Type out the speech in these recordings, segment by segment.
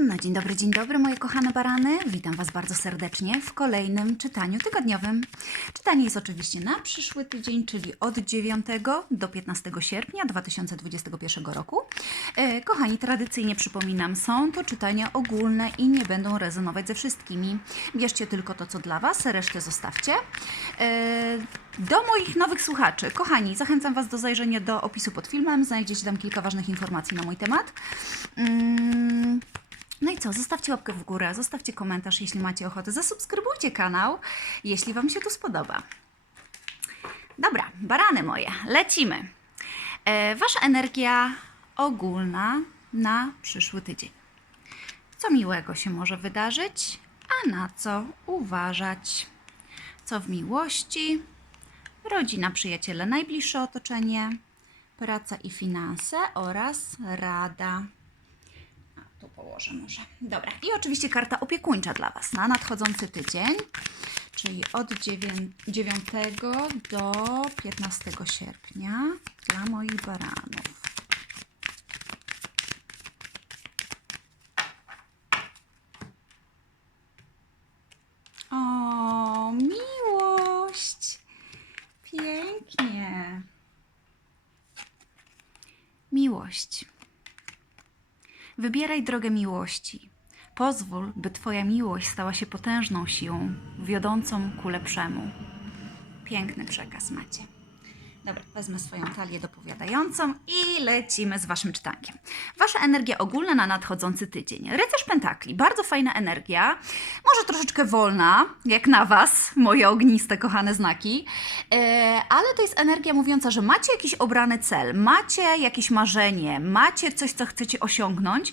No dzień dobry, dzień dobry moje kochane barany. Witam Was bardzo serdecznie w kolejnym czytaniu tygodniowym. Czytanie jest oczywiście na przyszły tydzień, czyli od 9 do 15 sierpnia 2021 roku. E, kochani, tradycyjnie przypominam, są to czytania ogólne i nie będą rezonować ze wszystkimi. Bierzcie tylko to, co dla Was, resztę zostawcie. E, do moich nowych słuchaczy, kochani, zachęcam Was do zajrzenia do opisu pod filmem. Znajdziecie tam kilka ważnych informacji na mój temat. No i co? Zostawcie łapkę w górę, zostawcie komentarz, jeśli macie ochotę. Zasubskrybujcie kanał, jeśli Wam się tu spodoba. Dobra, barany moje, lecimy. E, wasza energia ogólna na przyszły tydzień. Co miłego się może wydarzyć, a na co uważać? Co w miłości, rodzina, przyjaciele, najbliższe otoczenie, praca i finanse oraz rada. Położę może. Dobra. I oczywiście karta opiekuńcza dla Was na nadchodzący tydzień, czyli od 9, 9 do 15 sierpnia dla moich baranów. O, miłość! Pięknie. Miłość. Wybieraj drogę miłości. Pozwól, by Twoja miłość stała się potężną siłą, wiodącą ku lepszemu. Piękny przekaz macie. Dobra, wezmę swoją talię dopowiadającą i lecimy z Waszym czytankiem. Wasza energia ogólna na nadchodzący tydzień. Rycerz Pentakli, bardzo fajna energia, może troszeczkę wolna, jak na Was, moje ogniste, kochane znaki, e, ale to jest energia mówiąca, że macie jakiś obrany cel, macie jakieś marzenie, macie coś, co chcecie osiągnąć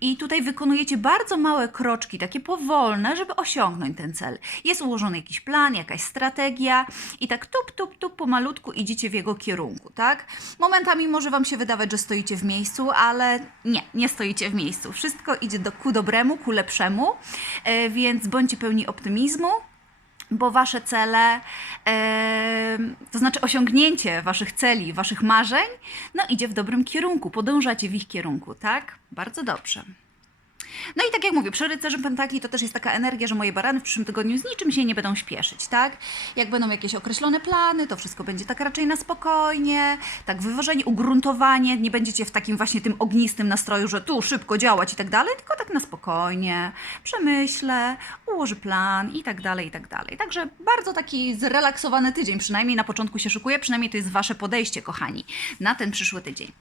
i tutaj wykonujecie bardzo małe kroczki, takie powolne, żeby osiągnąć ten cel. Jest ułożony jakiś plan, jakaś strategia i tak tup, tup, tup, pomalutku idziecie w jego kierunku, tak? Momentami może Wam się wydawać, że stoicie w miejscu, ale nie, nie stoicie w miejscu. Wszystko idzie do, ku dobremu, ku lepszemu, e, więc bądźcie pełni optymizmu, bo wasze cele, e, to znaczy osiągnięcie waszych celi, waszych marzeń, no idzie w dobrym kierunku, podążacie w ich kierunku, tak? Bardzo dobrze. No i tak jak mówię, przy rycerzu pentakli to też jest taka energia, że moje barany w przyszłym tygodniu z niczym się nie będą śpieszyć, tak? Jak będą jakieś określone plany, to wszystko będzie tak raczej na spokojnie, tak wyważenie, ugruntowanie, nie będziecie w takim właśnie tym ognistym nastroju, że tu szybko działać i tak dalej, tylko tak na spokojnie, przemyślę, ułoży plan i tak dalej, i tak dalej. Także bardzo taki zrelaksowany tydzień, przynajmniej na początku się szykuje, przynajmniej to jest wasze podejście, kochani, na ten przyszły tydzień.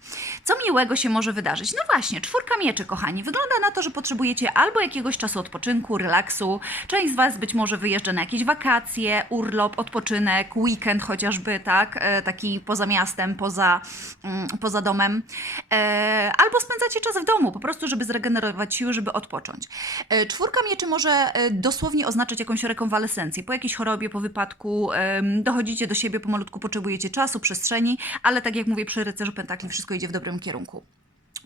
Co miłego się może wydarzyć? No właśnie, czwórka mieczy, kochani. Wygląda na to, że potrzebujecie albo jakiegoś czasu odpoczynku, relaksu. Część z Was być może wyjeżdża na jakieś wakacje, urlop, odpoczynek, weekend chociażby, tak? E, Taki poza miastem, poza, mm, poza domem. E, Albo spędzacie czas w domu, po prostu, żeby zregenerować siły, żeby odpocząć. E, Czwórka mieczy może dosłownie oznaczać jakąś rekonwalescencję. Po jakiejś chorobie, po wypadku dochodzicie do siebie, pomalutku potrzebujecie czasu, przestrzeni, ale tak jak mówię, przy rycerzu pentakli wszystko idzie w dobrym kierunku.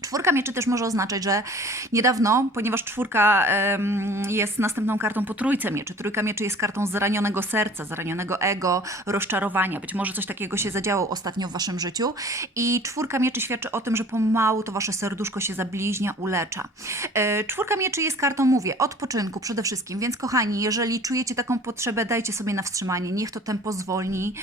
Czwórka mieczy też może oznaczać, że niedawno, ponieważ czwórka em, jest następną kartą po trójce mieczy, trójka mieczy jest kartą zranionego serca, zranionego ego, rozczarowania. Być może coś takiego się zadziało ostatnio w waszym życiu. I czwórka mieczy świadczy o tym, że pomału to wasze serduszko się zabliźnia, ulecza. E, czwórka mieczy jest kartą, mówię, odpoczynku przede wszystkim, więc kochani, jeżeli czujecie taką potrzebę, dajcie sobie na wstrzymanie, niech to tempo zwolni,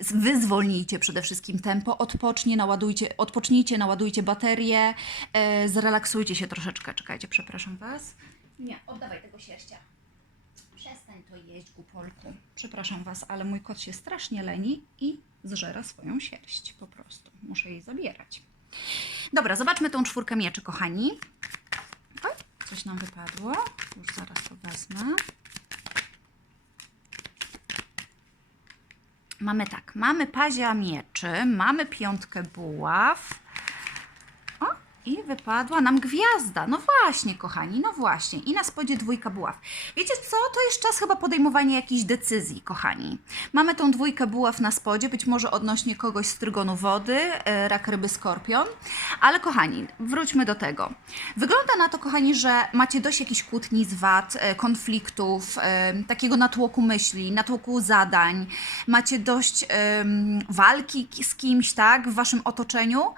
wy zwolnijcie przede wszystkim tempo, odpocznie, naładujcie, odpocznijcie, naładujcie baterię, e, zrelaksujcie się troszeczkę. Czekajcie, przepraszam Was. Nie, oddawaj tego sierścia. Przestań to jeść, głupolku. Przepraszam Was, ale mój kot się strasznie leni i zżera swoją sierść po prostu. Muszę jej zabierać. Dobra, zobaczmy tą czwórkę mieczy, kochani. Oj, coś nam wypadło. Już zaraz to wezmę. Mamy tak, mamy pazia mieczy, mamy piątkę buław. I wypadła nam gwiazda. No właśnie, kochani, no właśnie. I na spodzie dwójka buław. Wiecie co? To jest czas chyba podejmowania jakichś decyzji, kochani. Mamy tą dwójkę buław na spodzie, być może odnośnie kogoś z trygonu wody, e, rak, ryby, skorpion. Ale kochani, wróćmy do tego. Wygląda na to, kochani, że macie dość jakichś kłótni, zwad, e, konfliktów, e, takiego natłoku myśli, natłoku zadań. Macie dość walki z kimś, tak, w waszym otoczeniu.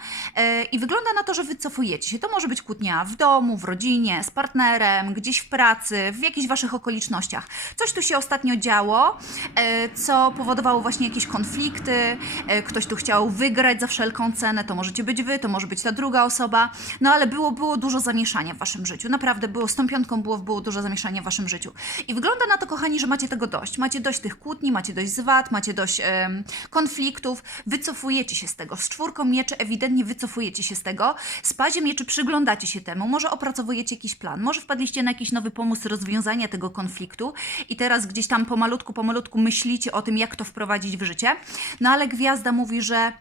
I wygląda na to, że wycof wycofujecie się. To może być kłótnia w domu, w rodzinie, z partnerem, gdzieś w pracy, w jakichś waszych okolicznościach. Coś tu się ostatnio działo, e, co powodowało właśnie jakieś konflikty. e, Ktoś tu chciał wygrać za wszelką cenę. To możecie być wy, to może być ta druga osoba. No ale było, było dużo zamieszania w waszym życiu. Naprawdę było, z tą piątką było, było dużo zamieszania w waszym życiu. I wygląda na to, kochani, że macie tego dość. Macie dość tych kłótni, macie dość zwad, macie dość konfliktów. Wycofujecie się z tego. Z czwórką mieczy ewidentnie wycofujecie się z tego. Z pazie mieczy przyglądacie się temu. Może opracowujecie jakiś plan. Może wpadliście na jakiś nowy pomysł rozwiązania tego konfliktu i teraz gdzieś tam pomalutku, pomalutku myślicie o tym, jak to wprowadzić w życie. No ale gwiazda mówi, że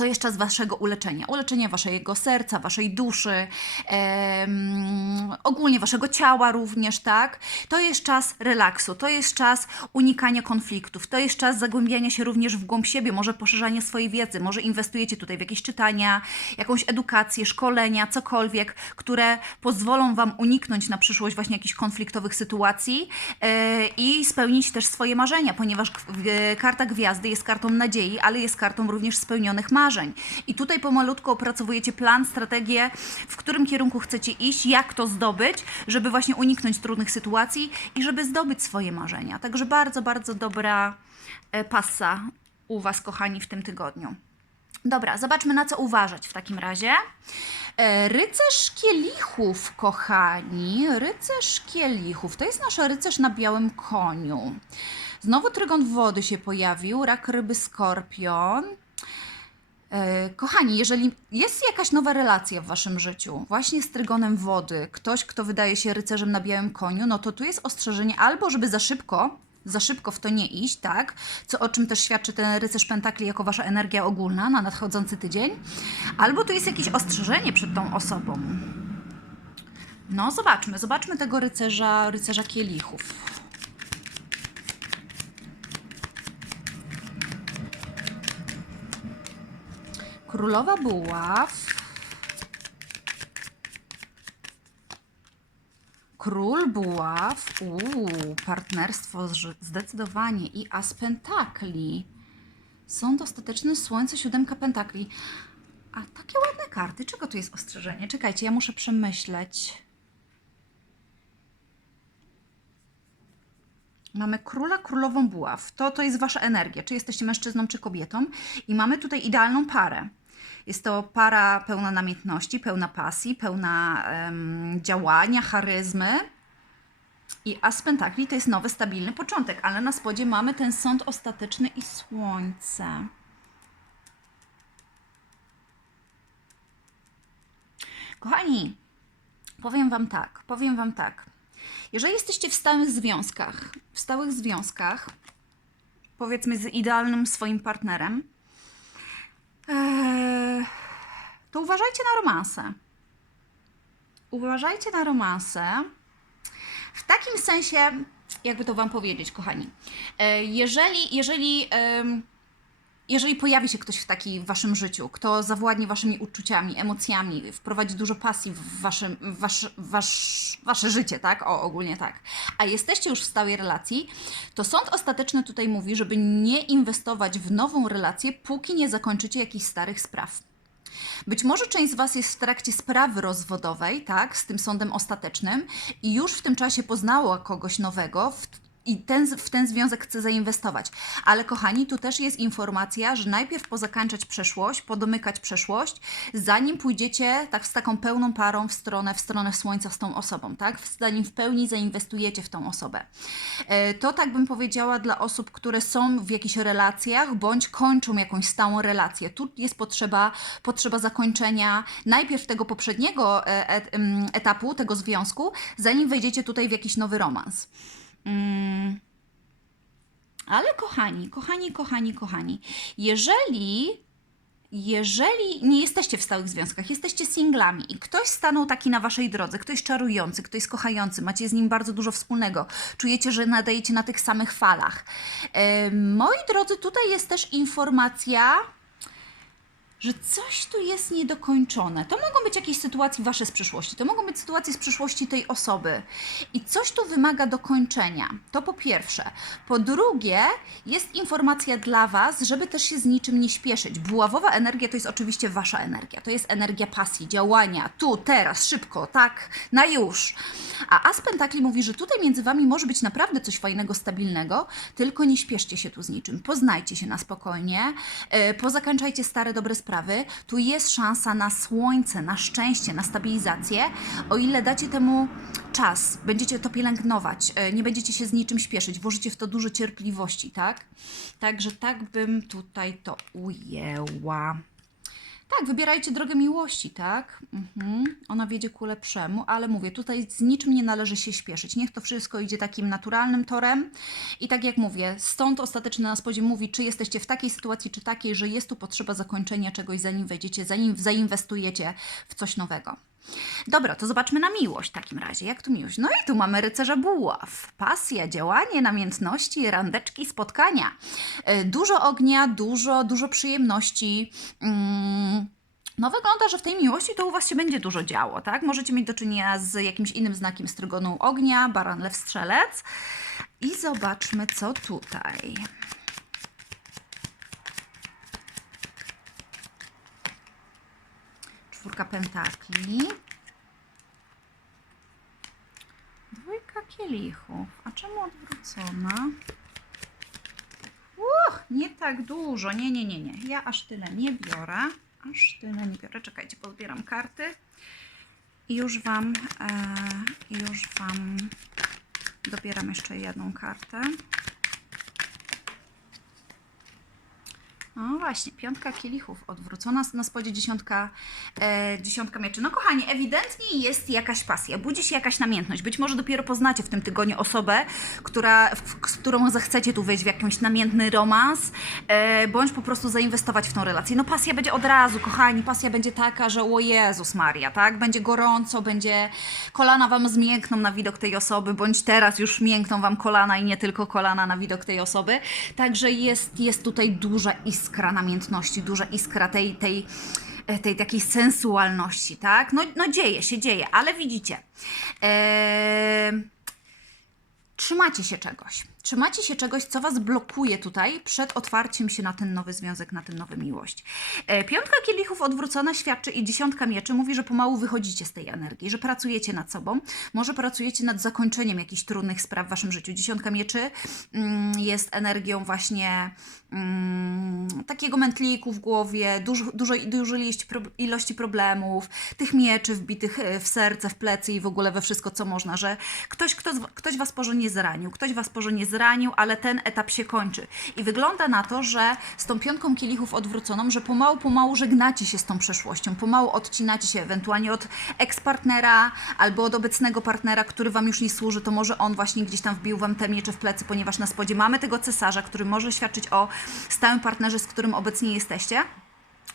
to jest czas waszego uleczenia. Uleczenia waszego serca, waszej duszy, em, ogólnie waszego ciała również, tak? To jest czas relaksu, to jest czas unikania konfliktów, to jest czas zagłębiania się również w głąb siebie, może poszerzania swojej wiedzy, może inwestujecie tutaj w jakieś czytania, jakąś edukację, szkolenia, cokolwiek, które pozwolą wam uniknąć na przyszłość właśnie jakichś konfliktowych sytuacji e, i spełnić też swoje marzenia, ponieważ karta gwiazdy jest kartą nadziei, ale jest kartą również spełnionych marzeń. I tutaj pomalutku opracowujecie plan, strategię, w którym kierunku chcecie iść, jak to zdobyć, żeby właśnie uniknąć trudnych sytuacji i żeby zdobyć swoje marzenia. Także bardzo, bardzo dobra e, passa u Was, kochani, w tym tygodniu. Dobra, zobaczmy na co uważać w takim razie. E, Rycerz kielichów, kochani. Rycerz kielichów. To jest nasz rycerz na białym koniu. Znowu trygon wody się pojawił. Rak, ryby, skorpion. E, Kochani, jeżeli jest jakaś nowa relacja w waszym życiu, właśnie z trygonem wody, ktoś, kto wydaje się rycerzem na białym koniu, no to tu jest ostrzeżenie albo, żeby za szybko, za szybko w to nie iść, tak? Co o czym też świadczy ten rycerz pentakli jako wasza energia ogólna na nadchodzący tydzień, albo tu jest jakieś ostrzeżenie przed tą osobą. No, zobaczmy, zobaczmy tego rycerza, rycerza kielichów. Królowa buław. Król buław. Uuu, partnerstwo zdecydowanie. I as pentakli. Sąd ostateczny, słońce, siódemka pentakli. A takie ładne karty. Czego tu jest ostrzeżenie? Czekajcie, ja muszę przemyśleć. Mamy króla, królową buław. To, to jest wasza energia, czy jesteście mężczyzną, czy kobietą. I mamy tutaj idealną parę. Jest to para pełna namiętności, pełna pasji, pełna em, działania, charyzmy. I as pentakli to jest nowy, stabilny początek, ale na spodzie mamy ten sąd ostateczny i słońce. Kochani, powiem Wam tak, powiem Wam tak. Jeżeli jesteście w stałych związkach, w stałych związkach, powiedzmy z idealnym swoim partnerem, to uważajcie na romanse. Uważajcie na romanse. W takim sensie, jakby to Wam powiedzieć, kochani, e, jeżeli, jeżeli, jeżeli pojawi się ktoś w taki w Waszym życiu, kto zawładnie Waszymi uczuciami, emocjami, wprowadzi dużo pasji w, waszym, w wasz, wasz, Wasze życie, tak? O, ogólnie tak. A jesteście już w stałej relacji, to sąd ostateczny tutaj mówi, żeby nie inwestować w nową relację, póki nie zakończycie jakichś starych spraw. Być może część z Was jest w trakcie sprawy rozwodowej, tak, z tym sądem ostatecznym i już w tym czasie poznała kogoś nowego w, i ten, w ten związek chce zainwestować. Ale kochani, tu też jest informacja, że najpierw pozakańczać przeszłość, podomykać przeszłość, zanim pójdziecie tak z taką pełną parą w stronę, w stronę słońca z tą osobą, tak? Zanim w pełni zainwestujecie w tą osobę. E, To tak bym powiedziała dla osób, które są w jakichś relacjach bądź kończą jakąś stałą relację. Tu jest potrzeba, potrzeba zakończenia najpierw tego poprzedniego e, em, etapu, tego związku, zanim wejdziecie tutaj w jakiś nowy romans. Mm. Ale kochani, kochani, kochani, kochani, jeżeli jeżeli nie jesteście w stałych związkach, jesteście singlami i ktoś stanął taki na waszej drodze, ktoś czarujący, ktoś kochający, macie z nim bardzo dużo wspólnego, czujecie, że nadajecie na tych samych falach. E, moi drodzy, tutaj jest też informacja, że coś tu jest niedokończone. To mogą być jakieś sytuacje wasze z przyszłości, to mogą być sytuacje z przyszłości tej osoby i coś tu wymaga dokończenia. To po pierwsze. Po drugie, jest informacja dla was, żeby też się z niczym nie śpieszyć. Buławowa energia to jest oczywiście wasza energia. To jest energia pasji, działania, tu, teraz, szybko, tak, na już. A As Pentakli mówi, że tutaj między wami może być naprawdę coś fajnego, stabilnego, tylko nie śpieszcie się tu z niczym. Poznajcie się na spokojnie, yy, pozakończajcie stare, dobre sprawy. Tu jest szansa na słońce, na szczęście, na stabilizację, o ile dacie temu czas, będziecie to pielęgnować, yy, nie będziecie się z niczym śpieszyć, włożycie w to dużo cierpliwości, tak? Także tak bym tutaj to ujęła. Tak, wybierajcie drogę miłości, tak? Mhm. Ona wiedzie ku lepszemu, ale mówię, tutaj z niczym nie należy się śpieszyć. Niech to wszystko idzie takim naturalnym torem. I tak jak mówię, stąd ostateczny na spodzie mówi, czy jesteście w takiej sytuacji, czy takiej, że jest tu potrzeba zakończenia czegoś, zanim wejdziecie, zanim zainwestujecie w coś nowego. Dobra, to zobaczmy na miłość w takim razie. Jak tu miłość? No i tu mamy rycerza buław. Pasja, działanie, namiętności, randeczki, spotkania. Y, Dużo ognia, dużo, dużo przyjemności. Mm. No wygląda, że w tej miłości to u Was się będzie dużo działo, tak? Możecie mieć do czynienia z jakimś innym znakiem z trygonu ognia, baran, lew, strzelec. I zobaczmy, co tutaj. Czwórka pentakli. Dwójka kielichów. A czemu odwrócona? Uch, nie tak dużo. Nie, nie, nie, nie. Ja aż tyle nie biorę. Aż tyle nie biorę. Czekajcie, pozbieram karty. I już Wam, e, już Wam dobieram jeszcze jedną kartę. No właśnie, piątka kielichów odwrócona, na spodzie dziesiątka, e, dziesiątka mieczy. No kochani, ewidentnie jest jakaś pasja, budzi się jakaś namiętność. Być może dopiero poznacie w tym tygodniu osobę, która, w, z którą zechcecie tu wejść w jakiś namiętny romans, e, bądź po prostu zainwestować w tą relację. No pasja będzie od razu, kochani, pasja będzie taka, że o Jezus Maria, tak? Będzie gorąco, będzie, kolana Wam zmiękną na widok tej osoby, bądź teraz już miękną Wam kolana i nie tylko kolana na widok tej osoby. Także jest, jest tutaj duża iskra namiętności, duża iskra tej, tej, e, tej takiej sensualności, tak? No, no dzieje się, dzieje, ale widzicie, em, trzymacie się czegoś. Trzymacie się czegoś, co Was blokuje tutaj przed otwarciem się na ten nowy związek, na tę nową miłość. E, Piątka kielichów odwrócona świadczy i dziesiątka mieczy mówi, że pomału wychodzicie z tej energii, że pracujecie nad sobą, może pracujecie nad zakończeniem jakichś trudnych spraw w Waszym życiu. Dziesiątka mieczy mm, jest energią właśnie mm, takiego mętliku w głowie, dużo, dużo, dużej ilości, pro, ilości problemów, tych mieczy wbitych e, w serce, w plecy i w ogóle we wszystko, co można, że ktoś, kto, ktoś Was porządnie zranił, ktoś Was porządnie zranił, ale ten etap się kończy. I wygląda na to, że z tą piątką kielichów odwróconą, że pomału, pomału żegnacie się z tą przeszłością, pomału odcinacie się ewentualnie od ekspartnera albo od obecnego partnera, który Wam już nie służy, to może on właśnie gdzieś tam wbił Wam te miecze w plecy, ponieważ na spodzie mamy tego cesarza, który może świadczyć o stałym partnerze, z którym obecnie jesteście.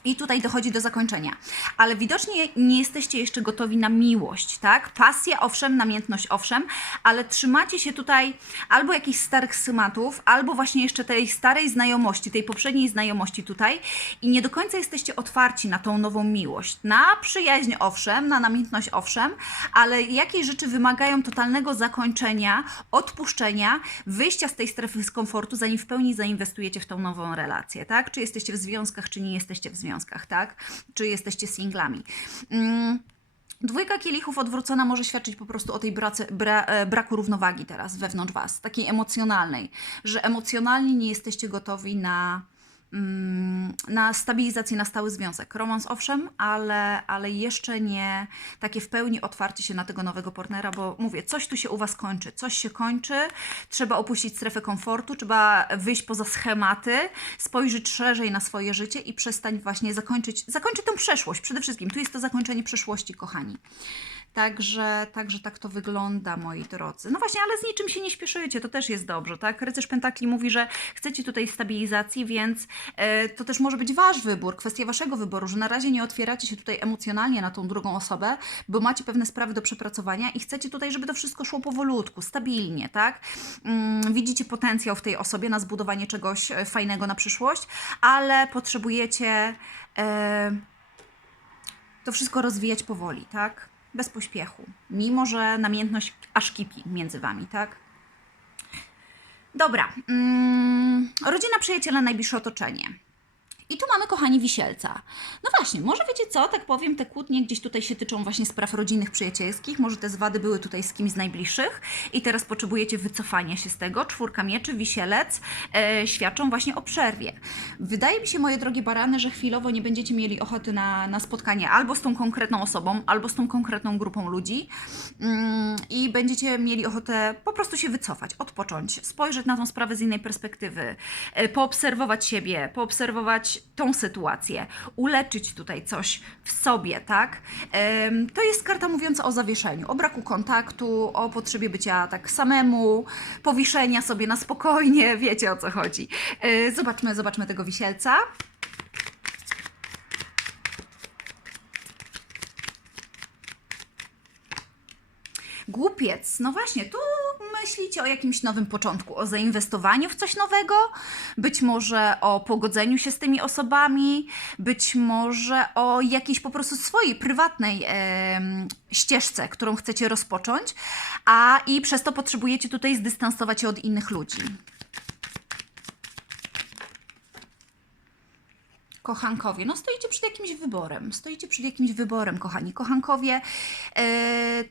I tutaj dochodzi do zakończenia. Ale widocznie nie jesteście jeszcze gotowi na miłość, tak? Pasja, owszem, namiętność, owszem, ale trzymacie się tutaj albo jakichś starych schematów, albo właśnie jeszcze tej starej znajomości, tej poprzedniej znajomości tutaj i nie do końca jesteście otwarci na tą nową miłość. Na przyjaźń, owszem, na namiętność, owszem, ale jakieś rzeczy wymagają totalnego zakończenia, odpuszczenia, wyjścia z tej strefy z komfortu, zanim w pełni zainwestujecie w tą nową relację, tak? Czy jesteście w związkach, czy nie jesteście w związkach, tak? Czy jesteście singlami. Mm. Dwójka kielichów odwrócona może świadczyć po prostu o tej brace, bra, e, braku równowagi teraz wewnątrz Was, takiej emocjonalnej, że emocjonalnie nie jesteście gotowi na, na stabilizację, na stały związek. Romans owszem, ale, ale jeszcze nie takie w pełni otwarcie się na tego nowego partnera, bo mówię, coś tu się u Was kończy, coś się kończy, trzeba opuścić strefę komfortu, trzeba wyjść poza schematy, spojrzeć szerzej na swoje życie i przestać właśnie zakończyć, zakończyć tą przeszłość przede wszystkim. Tu jest to zakończenie przeszłości, kochani. Także, także tak to wygląda, moi drodzy. No właśnie, ale z niczym się nie śpieszycie, to też jest dobrze, tak? Rycerz Pentakli mówi, że chcecie tutaj stabilizacji, więc e, to też może być wasz wybór, kwestia waszego wyboru, że na razie nie otwieracie się tutaj emocjonalnie na tą drugą osobę, bo macie pewne sprawy do przepracowania i chcecie tutaj, żeby to wszystko szło powolutku, stabilnie, tak? Mm, widzicie potencjał w tej osobie na zbudowanie czegoś e, fajnego na przyszłość, ale potrzebujecie e, to wszystko rozwijać powoli, tak? Bez pośpiechu. Mimo, że namiętność aż kipi między wami, tak? Dobra. Mm, rodzina, przyjaciele, najbliższe otoczenie. I tu mamy, kochani, wisielca. No właśnie, może wiecie co, tak powiem, te kłótnie gdzieś tutaj się tyczą właśnie spraw rodzinnych, przyjacielskich, może te zwady były tutaj z kimś z najbliższych i teraz potrzebujecie wycofania się z tego. Czwórka mieczy, wisielec e, świadczą właśnie o przerwie. Wydaje mi się, moje drogie barany, że chwilowo nie będziecie mieli ochoty na, na spotkanie albo z tą konkretną osobą, albo z tą konkretną grupą ludzi mm, i będziecie mieli ochotę po prostu się wycofać, odpocząć, spojrzeć na tą sprawę z innej perspektywy, e, poobserwować siebie, poobserwować tą sytuację, uleczyć tutaj coś w sobie, tak? To jest karta mówiąca o zawieszeniu, o braku kontaktu, o potrzebie bycia tak samemu, powiszenia sobie na spokojnie, wiecie o co chodzi. E, Zobaczmy, zobaczmy tego wisielca. Głupiec, no właśnie, tu myślicie o jakimś nowym początku, o zainwestowaniu w coś nowego, być może o pogodzeniu się z tymi osobami, być może o jakiejś po prostu swojej prywatnej em, ścieżce, którą chcecie rozpocząć, a i przez to potrzebujecie tutaj zdystansować się od innych ludzi. Kochankowie, no stoicie przed jakimś wyborem, stoicie przed jakimś wyborem, kochani. Kochankowie, e,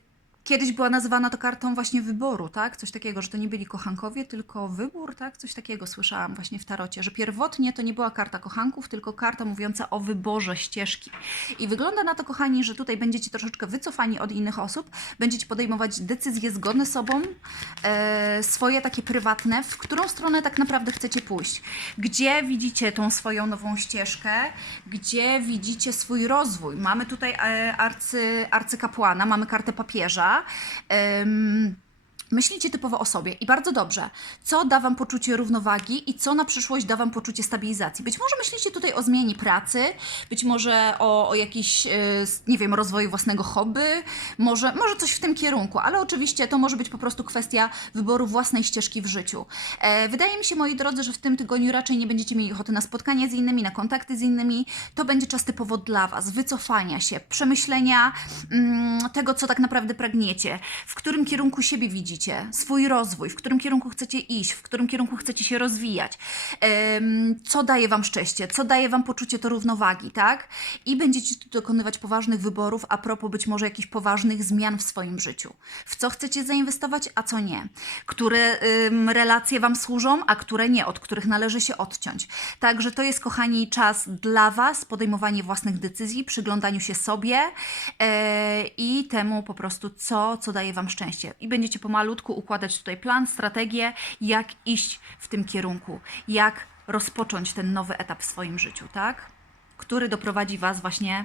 kiedyś była nazywana to kartą właśnie wyboru, tak? Coś takiego, że to nie byli kochankowie, tylko wybór, tak? Coś takiego słyszałam właśnie w tarocie, że pierwotnie to nie była karta kochanków, tylko karta mówiąca o wyborze ścieżki. I wygląda na to, kochani, że tutaj będziecie troszeczkę wycofani od innych osób, będziecie podejmować decyzje zgodne z sobą, e, swoje takie prywatne, w którą stronę tak naprawdę chcecie pójść. Gdzie widzicie tą swoją nową ścieżkę, gdzie widzicie swój rozwój. Mamy tutaj e, arcy, arcykapłana, mamy kartę papieża. Em, Myślicie typowo o sobie i bardzo dobrze, co da Wam poczucie równowagi i co na przyszłość da Wam poczucie stabilizacji. Być może myślicie tutaj o zmianie pracy, być może o, o jakiś, e, nie wiem, rozwoju własnego hobby, może, może coś w tym kierunku, ale oczywiście to może być po prostu kwestia wyboru własnej ścieżki w życiu. E, wydaje mi się, moi drodzy, że w tym tygodniu raczej nie będziecie mieli ochoty na spotkania z innymi, na kontakty z innymi. To będzie czas typowo dla Was, wycofania się, przemyślenia mm, tego, co tak naprawdę pragniecie, w którym kierunku siebie widzicie, swój rozwój, w którym kierunku chcecie iść, w którym kierunku chcecie się rozwijać, co daje Wam szczęście, co daje Wam poczucie to równowagi, tak? I będziecie tu dokonywać poważnych wyborów a propos być może jakichś poważnych zmian w swoim życiu. W co chcecie zainwestować, a co nie. Które relacje Wam służą, a które nie, od których należy się odciąć. Także to jest, kochani, czas dla Was, podejmowanie własnych decyzji, przyglądaniu się sobie e, i temu po prostu, co, co daje Wam szczęście. I będziecie pomalutku układać tutaj plan, strategię, jak iść w tym kierunku, jak rozpocząć ten nowy etap w swoim życiu, tak? Który doprowadzi Was właśnie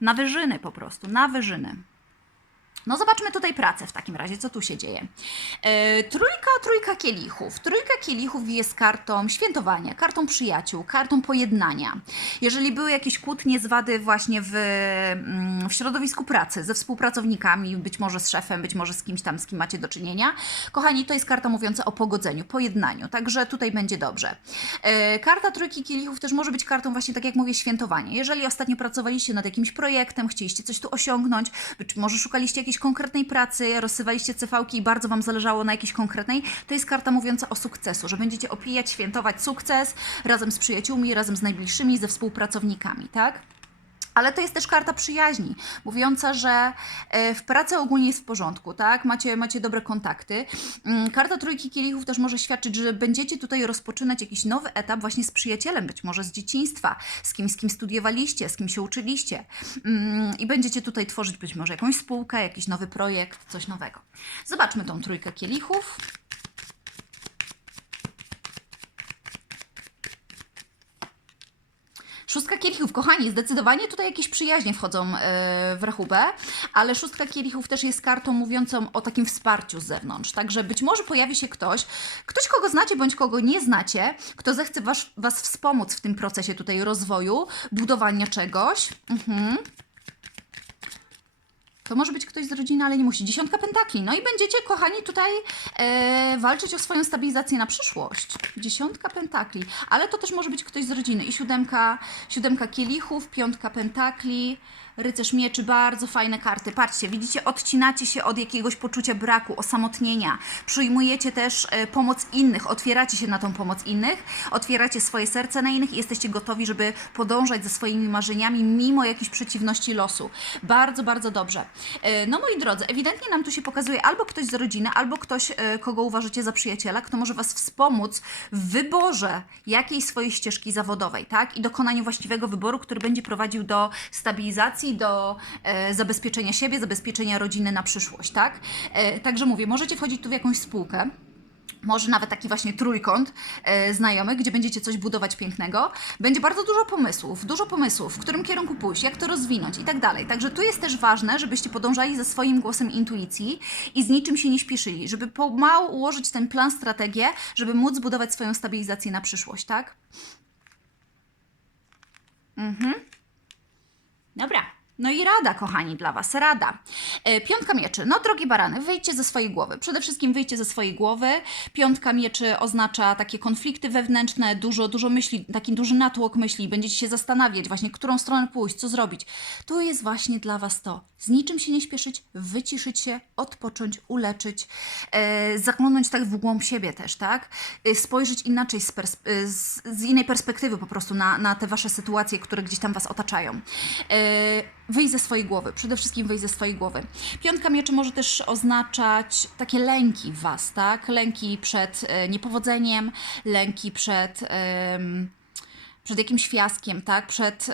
na wyżyny po prostu, na wyżyny. No zobaczmy tutaj pracę w takim razie, co tu się dzieje. E, trójka, trójka kielichów. Trójka kielichów jest kartą świętowania, kartą przyjaciół, kartą pojednania. Jeżeli były jakieś kłótnie, zwady właśnie w, mm, w środowisku pracy, ze współpracownikami, być może z szefem, być może z kimś tam, z kim macie do czynienia, kochani, to jest karta mówiąca o pogodzeniu, pojednaniu, także tutaj będzie dobrze. E, karta trójki kielichów też może być kartą właśnie, tak jak mówię, świętowania. Jeżeli ostatnio pracowaliście nad jakimś projektem, chcieliście coś tu osiągnąć, być może szukaliście jakiejś konkretnej pracy, rozsywaliście cefałki i bardzo Wam zależało na jakiejś konkretnej, to jest karta mówiąca o sukcesu, że będziecie opijać, świętować sukces razem z przyjaciółmi, razem z najbliższymi, ze współpracownikami, tak? Ale to jest też karta przyjaźni, mówiąca, że e, w pracy ogólnie jest w porządku, tak? Macie, macie dobre kontakty. Mm, Karta trójki kielichów też może świadczyć, że będziecie tutaj rozpoczynać jakiś nowy etap właśnie z przyjacielem, być może z dzieciństwa, z kimś, z kim studiowaliście, z kim się uczyliście. Mm, I będziecie tutaj tworzyć być może jakąś spółkę, jakiś nowy projekt, coś nowego. Zobaczmy tą trójkę kielichów. Szóstka kielichów, kochani, zdecydowanie tutaj jakieś przyjaźnie wchodzą e, w rachubę, ale szóstka kielichów też jest kartą mówiącą o takim wsparciu z zewnątrz. Także być może pojawi się ktoś, ktoś, kogo znacie bądź kogo nie znacie, kto zechce was, was wspomóc w tym procesie tutaj rozwoju, budowania czegoś. Mhm. To może być ktoś z rodziny, ale nie musi. Dziesiątka pentakli. No i będziecie, kochani, tutaj e, walczyć o swoją stabilizację na przyszłość. Dziesiątka pentakli. Ale to też może być ktoś z rodziny. I siódemka, siódemka kielichów, piątka pentakli, rycerz mieczy. Bardzo fajne karty. Patrzcie, widzicie, odcinacie się od jakiegoś poczucia braku, osamotnienia. Przyjmujecie też e, pomoc innych, otwieracie się na tą pomoc innych, otwieracie swoje serce na innych i jesteście gotowi, żeby podążać za swoimi marzeniami mimo jakichś przeciwności losu. Bardzo, bardzo dobrze. E, No moi drodzy, ewidentnie nam tu się pokazuje albo ktoś z rodziny, albo ktoś, e, kogo uważacie za przyjaciela, kto może Was wspomóc w wyborze jakiejś swojej ścieżki zawodowej, tak? I dokonaniu właściwego wyboru, który będzie prowadził do stabilizacji, do e, zabezpieczenia siebie, zabezpieczenia rodziny na przyszłość, tak? E, także mówię, możecie wchodzić tu w jakąś spółkę, może nawet taki właśnie trójkąt e, znajomych, gdzie będziecie coś budować pięknego. Będzie bardzo dużo pomysłów, dużo pomysłów, w którym kierunku pójść, jak to rozwinąć i tak dalej. Także tu jest też ważne, żebyście podążali ze swoim głosem intuicji i z niczym się nie śpieszyli, żeby pomału ułożyć ten plan, strategię, żeby móc budować swoją stabilizację na przyszłość, tak? Mhm. Dobra. No i rada, kochani, dla Was, rada. E, Piątka mieczy. No, drogie barany, wyjdźcie ze swojej głowy. Przede wszystkim wyjdźcie ze swojej głowy. Piątka mieczy oznacza takie konflikty wewnętrzne, dużo, dużo myśli, taki duży natłok myśli. Będziecie się zastanawiać właśnie, którą stronę pójść, co zrobić. Tu jest właśnie dla Was to. Z niczym się nie śpieszyć, wyciszyć się, odpocząć, uleczyć, e, zaglądnąć tak w głąb siebie też, tak? E, spojrzeć inaczej, z, e, z, z innej perspektywy po prostu na, na te Wasze sytuacje, które gdzieś tam Was otaczają. Wyjść ze swojej głowy, przede wszystkim wyjść ze swojej głowy. Piątka mieczy może też oznaczać takie lęki w Was, tak? Lęki przed e, niepowodzeniem, lęki przed, przed jakimś fiaskiem, tak? Przed...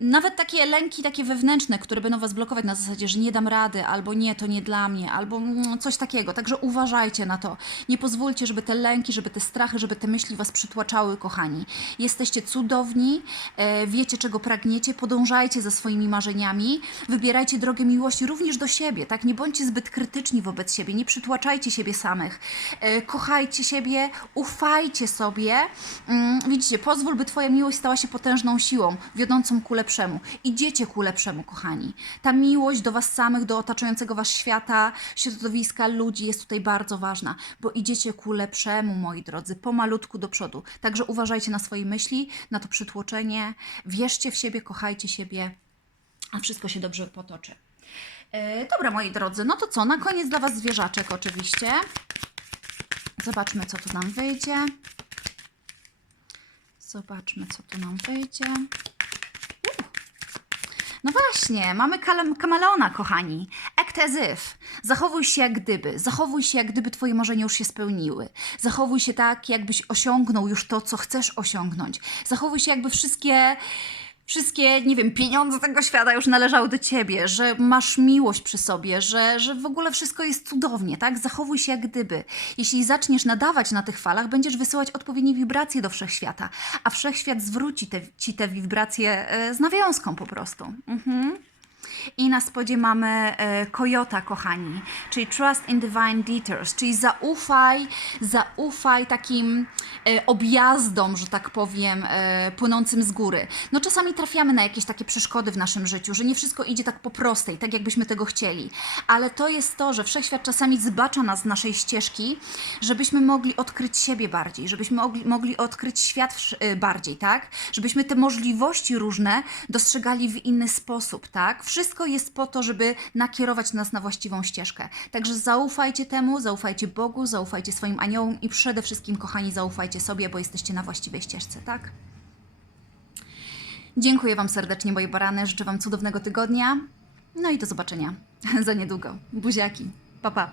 nawet takie lęki, takie wewnętrzne, które będą Was blokować na zasadzie, że nie dam rady, albo nie, to nie dla mnie, albo mm, coś takiego. Także uważajcie na to. Nie pozwólcie, żeby te lęki, żeby te strachy, żeby te myśli Was przytłaczały, kochani. Jesteście cudowni, e, wiecie czego pragniecie, podążajcie za swoimi marzeniami, wybierajcie drogę miłości również do siebie, tak? Nie bądźcie zbyt krytyczni wobec siebie, nie przytłaczajcie siebie samych. E, kochajcie siebie, ufajcie sobie. Mm, widzicie, pozwól, by Twoja miłość stała się potężną siłą, wiodącą ku lepszemu. Idziecie ku lepszemu, kochani. Ta miłość do Was samych, do otaczającego Was świata, środowiska, ludzi jest tutaj bardzo ważna, bo idziecie ku lepszemu, moi drodzy, pomalutku do przodu. Także uważajcie na swoje myśli, na to przytłoczenie, wierzcie w siebie, kochajcie siebie, a wszystko się dobrze potoczy. E, dobra, moi drodzy, no to co? Na koniec dla Was zwierzaczek oczywiście. Zobaczmy, co tu nam wyjdzie. Zobaczmy, co tu nam wyjdzie. No właśnie, mamy kale- kameleona, kochani. Act as if. Zachowuj się jak gdyby. Zachowuj się jak gdyby twoje marzenia już się spełniły. Zachowuj się tak, jakbyś osiągnął już to, co chcesz osiągnąć. Zachowuj się jakby wszystkie... Wszystkie, nie wiem, pieniądze tego świata już należały do ciebie, że masz miłość przy sobie, że, że w ogóle wszystko jest cudownie, tak? Zachowuj się jak gdyby. Jeśli zaczniesz nadawać na tych falach, będziesz wysyłać odpowiednie wibracje do wszechświata, a wszechświat zwróci te, ci te wibracje e, z nawiązką po prostu. Mhm. I na spodzie mamy e, Kojota, kochani, czyli Trust in Divine Details, czyli zaufaj, zaufaj takim e, objazdom, że tak powiem, e, płynącym z góry. No czasami trafiamy na jakieś takie przeszkody w naszym życiu, że nie wszystko idzie tak po prostej, tak jakbyśmy tego chcieli, ale to jest to, że Wszechświat czasami zbacza nas z naszej ścieżki, żebyśmy mogli odkryć siebie bardziej, żebyśmy mogli, mogli odkryć świat bardziej, tak? Żebyśmy te możliwości różne dostrzegali w inny sposób, tak? Wszystko jest po to, żeby nakierować nas na właściwą ścieżkę. Także zaufajcie temu, zaufajcie Bogu, zaufajcie swoim aniołom i przede wszystkim, kochani, zaufajcie sobie, bo jesteście na właściwej ścieżce, tak? Dziękuję Wam serdecznie, moje barany. Życzę Wam cudownego tygodnia. No i do zobaczenia za niedługo. Buziaki. Pa, pa.